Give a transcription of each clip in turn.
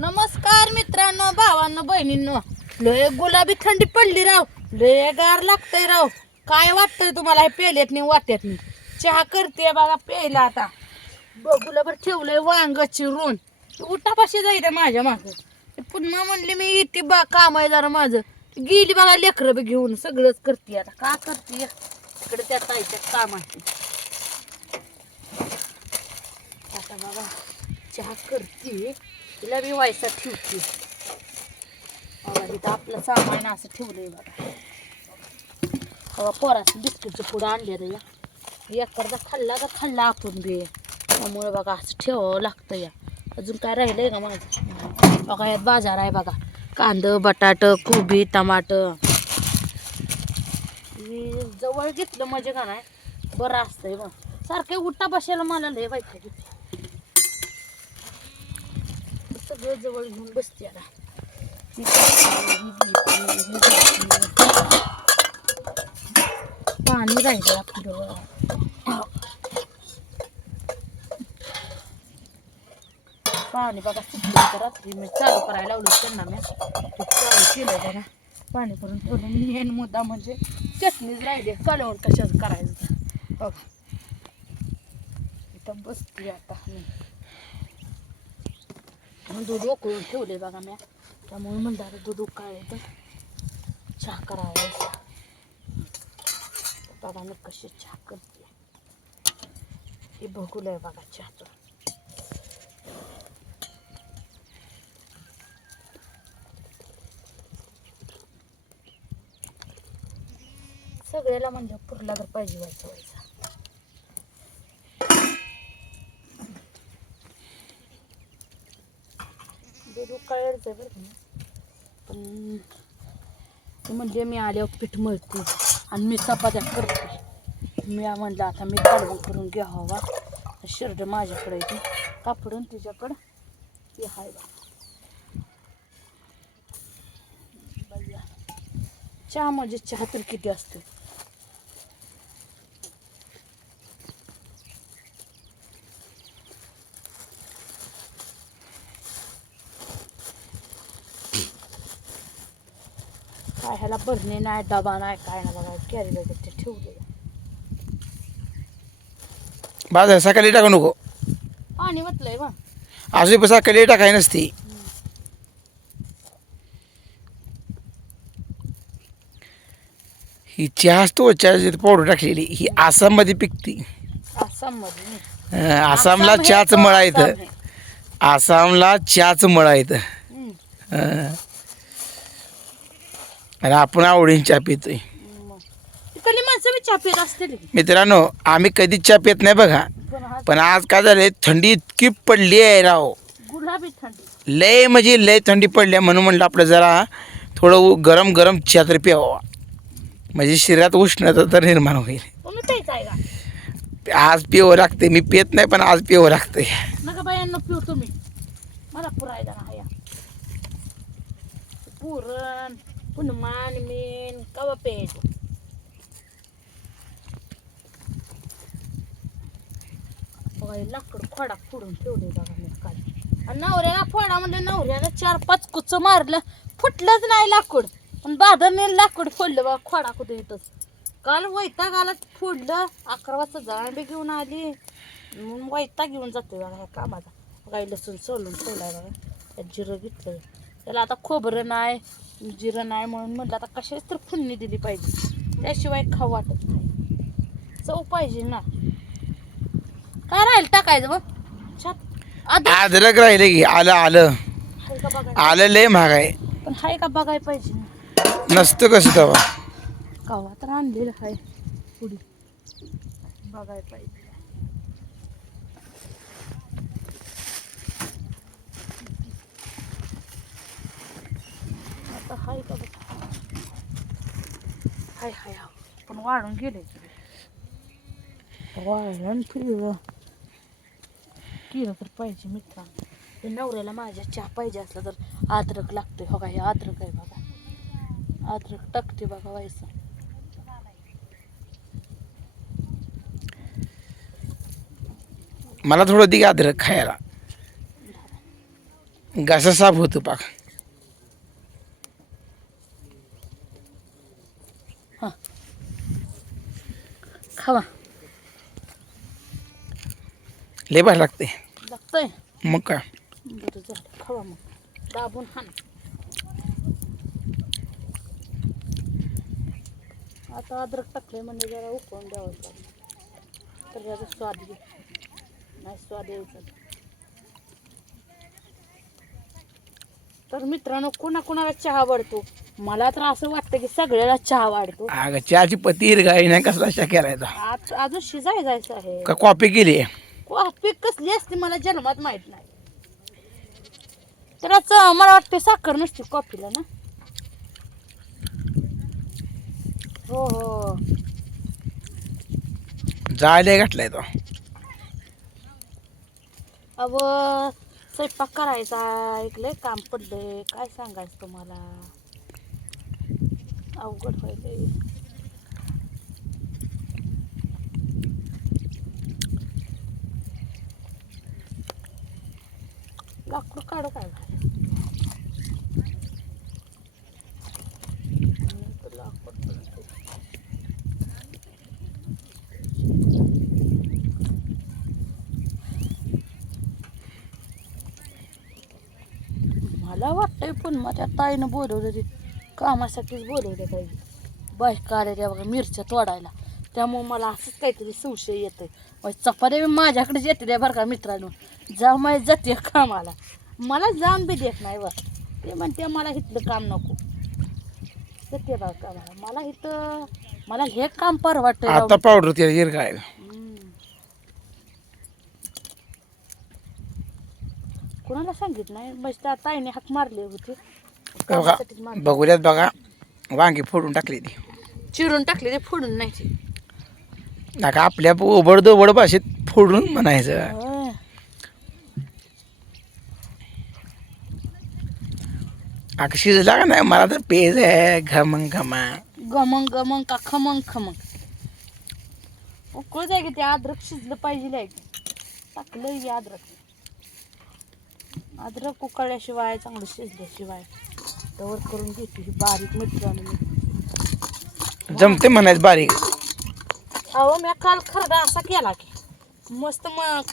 नमस्कार मित्रांनो भावांनो बहिणींनो. लय गुलाबी थंडी पडली राव. लय गार लागतंय राव. काय वाटतंय तुम्हाला हे पेल्यात नाही वाट्यात नाही? चहा करते बघा प्यायला आता. बघुलाभर ठेवलंय वांग चिरून उठापाशी जायचं माझ्या माग. पुन्हा म्हणली मी इथे बा काम आहे जरा माझं. गेली बघा लेकरं बी घेऊन सगळंच करते आता. का करते? तिकडे त्या ताईच्या काम आहे. आता बघा चहा करते. तिला बी व्हायचा ठेवते. तिथं आपलं सामान असं ठेवलंय बघा. बाबा पोराचं बिस्किटचं पुढं आणले या. एकदा खाल्ला का खाल्ला आपण बी. त्यामुळे बघा असं ठेवावं लागतं या. अजून काय राहिलंय का माझं बघा यात बाजार आहे बघा. कांदं बटाट कोबी टमाट. जवळ घेतलं म्हणजे का नाही? बरं असतंय मग सारखे उठा बसायला मला लय वाईट घेते सगळं जवळ घेऊन बसते आता. पाणी राहिलं आपलं. पाणी बघा सुटलं रात्री. मी चालू करायला लावलं त्यांना मी. ते चालू केलं जरा. पाणी करून ठेवलं. मेन मुद्दा म्हणजे चटणीच राहिली. कालवण कशाच करायचं? बघा. इथं बसते आता. मी दूध उकळून ठेवले बघा मी. त्यामुळे म्हणलं आता दूध उकळले तर चहा करावा बघा मी कशी चहा करते. हे बघूलंय बघा चहाचं. सगळ्याला म्हणजे पुरला तर पाहिजे व्हायचं व्हायचं दूध उकळायचं बरं मी. पण ती मी आल्यावर पीठ मळते आणि मी चपात्या करते. मी म्हणलं आता मी कालवण करून घ्यावा. शर्ट माझ्याकडे येते कापडून तिच्याकडं. ते हाय चहा म्हणजे चहा तर किती असते काय ह्याला भरणे नाही डबा नाही काय नाही बघा कॅरीला ते ठेवले बाजार सकाळी टाकू नको. पाणी वतलंय बा. अजून पण सकाळी टाकाय नसती. ही चहा असतो चहा पावडर टाकलेली ही आसाममध्ये पिकती. आसाममध्ये अं, आसामला चहाचं मळा येतं आसामला चहाचं मळा येतं. आणि आपण आवडीने चहा पितोय. तिकडली माणसं बी चहा पित असतील. की. मित्रांनो आम्ही कधीच चहा पित नाही बघा. पण हा पण आज काय झालंय? थंडी इतकी पडली आहे राव. गुलाबी थंडी. लय म्हणजे लय थंडी पडली म्हणून म्हणलं आपलं जरा थोडं गरम गरम चहा तरी प्यावा. म्हणजे शरीरात उष्णता तर निर्माण होईल. तुम्ही प्यायचं आहे का? आज पिवं लागते मी पित नाही पण आज पिवं लागते नका बायांना पिऊ तुम्ही. मला पुरायला नाही या. पुरण. पुनमान मीन कवा प्यायचं बघा हे लाकड खोडा फोडून ठेवले बघा मी काल आणि नवऱ्याला फोडा म्हणजे नवऱ्याला चार पाच कुच मारलं फुटलंच नाही लाकूड पण दादाने लाकूड फोडलं बघा खोडा कुठे इथंच काल वैताग आला फोडलं अकरा वाजता जाळबी घेऊन आली म्हणून वैताग घेऊन जाते बघा ह्या कामाचा बघा लसूण सोलून ठेवलाय बघा त्यात जिरं घेतलं त्याला आता खोबरं नाही जिरं नाही म्हणून म्हटलं आता कशाच तर फुन्नी दिली पाहिजे. त्याशिवाय खाऊ वाटत नाही. चव पाहिजे ना. काय राहील टाकायचं आधी अद्रक राहिले की आलं आलं. आलं लय महाग आहे. पण हाय का बघाय पाहिजे ना? नसतं कसं तेव्हा कवा तर आणलेलं हाय. पुढे. बघाय पाहिजे. आता हाय का बघ हाय हाय हाय. पण वाढून गेले वाढून फिरलं केलं तर पाहिजे मित्रांनो हे नवऱ्याला माझ्या चहा पाहिजे असला तर अद्रक लागतोय हो का हे अद्रक आहे बघा अद्रक टाकते बघा व्हायचं मला थोडं दे अद्रक खायला घासा साफ होतो पाक खावा. लय भारी लागते. लागतंय? मग काय? बरं झालं. खावा मग. दाबून हाण. आता अद्रक टाकले म्हणजे जरा उकळून द्यावं लागलं. तर त्याचा स्वाद घे. नाही स्वाद यायचा तर मित्रांनो कोणा कोणाला चहा आवडतो? मला तर असं वाटतं की सगळ्याला चहा अगं चहाची पतीर गाई नाही कसला चहा करायचा आज अजून शिजाय जायचं आहे. का कॉपी केली? कॉफी कसली असते मला जन्मात माहीत नाही. तर असं मला वाटतं साखर नसते कॉफीला ना. हो हो. जायला घातलाय तो. अव स्वयंपाक करायचा ऐकलंय काम पडलंय. काय सांगायचं तुम्हाला? अवघड व्हायलंय. लाकूड काढ काय? लाकूड मला वाटतंय पण मग त्या ताईनं बोलवलं ते. कामासाठीच बोलवलं काही बायका आल्या त्या बघा मिरच्या तोडायला. त्यामुळे मला असंच काहीतरी संशय येतोय. मग चपात्या बी माझ्याकडेच येते त्या बरं का मित्रांनो. जा माहीत जाते कामाला. मला जाऊन बी देत नाही बा. ते म्हणते मला इथलं काम नको. जाते बा कामाला. मला इथं मला हे काम परवडतंय राव. आता पावडर त्याला गिर काय. कोणाला सांगितलं नाही? म्हणजे त्या ताईने हाक मारले होते. बघा कामासाठीच. बघूयात बघा वांगी फोडून टाकली ती चिरून टाकले ते फोडून नाही ते. नका आपल्या ओबड दोबड भाषेत फोडून म्हणायचं होय. अगं शिजला का नाही मला तर पेज आहे घमंग घमा गमंग गमंग का खमंग खमंग उकळू द्या की ते अद्रक शिजलं पाहिजे आहे की टाकलं की अद्रक अद्रक उकळल्याशिवाय चांगलं शिजल्याशिवाय तवर करून घेते ही बारीक मिरच्याने मी जमते म्हणायचं बारीक. अहो मी काल खरडा असा केला की मस्त मग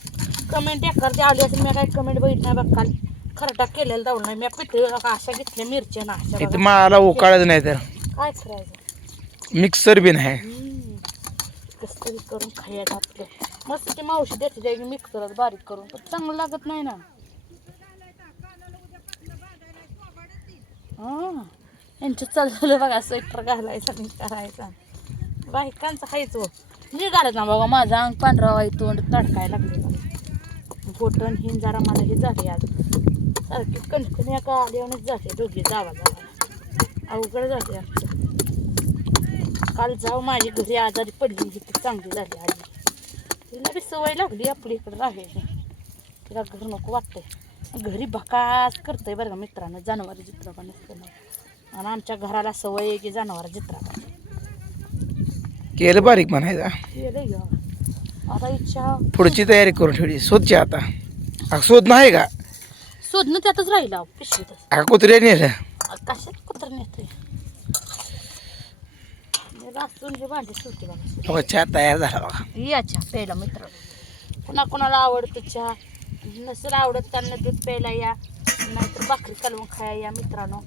कमेंट एखादी आली असेल मी काही कमेंट बघितली नाही बघ काल. खरडा केलेला जाऊन नाही. मी पिठलं अशा घेतल्या मिरच्या ना अशा. मला उकाळच नाही तर. काय करायचं? मिक्सर बी नाही. कसं तरी करून खायचं आपलं मस्त ती मावशी देते जाईल मिक्सरात बारीक करून. पण चांगलं लागत नाही ना. हा. यांचं चाललं बघा स्वेटर घालायचा आणि करायचा. बायकांचा खायचो निघालत ना बाबा माझा अंग पांढरा वाई तोंड तडकाय लागले. बोटन हिन जरा मला हे झाले आज. सारखी कणकण का आल्यावरच जाते दोघी जावा जावा अवघड जाते काल जाऊ माझी घरी आजारी पडली ही ती चांगली झाली आजी तिला बी सवय लागली आपली इकडे राहायची. तिला घर नको वाटतंय. घरी भकास करतंय बरं का मित्रांनो. जनावर चित्र पण आणि आमच्या घराला सवय आहे की जनावर चित्र केलं बारीक म्हणायचा. केलं आता इच्छा. पुढची तयारी करून ठेवली. स्वच्छ आता. शोध नाही का? शोधणं त्यातच राहिला पिशवीतच कुत्र्या नेलं. कशात कुत्र नेते बघा. चहा तयार झाला बघा. या चहा प्यायला मित्र कुणा कोणाला आवडतं चहा? नसेल आवडत त्यांना दूध प्यायला या नाहीतर भाकरी कालवून खाया या मित्रांनो.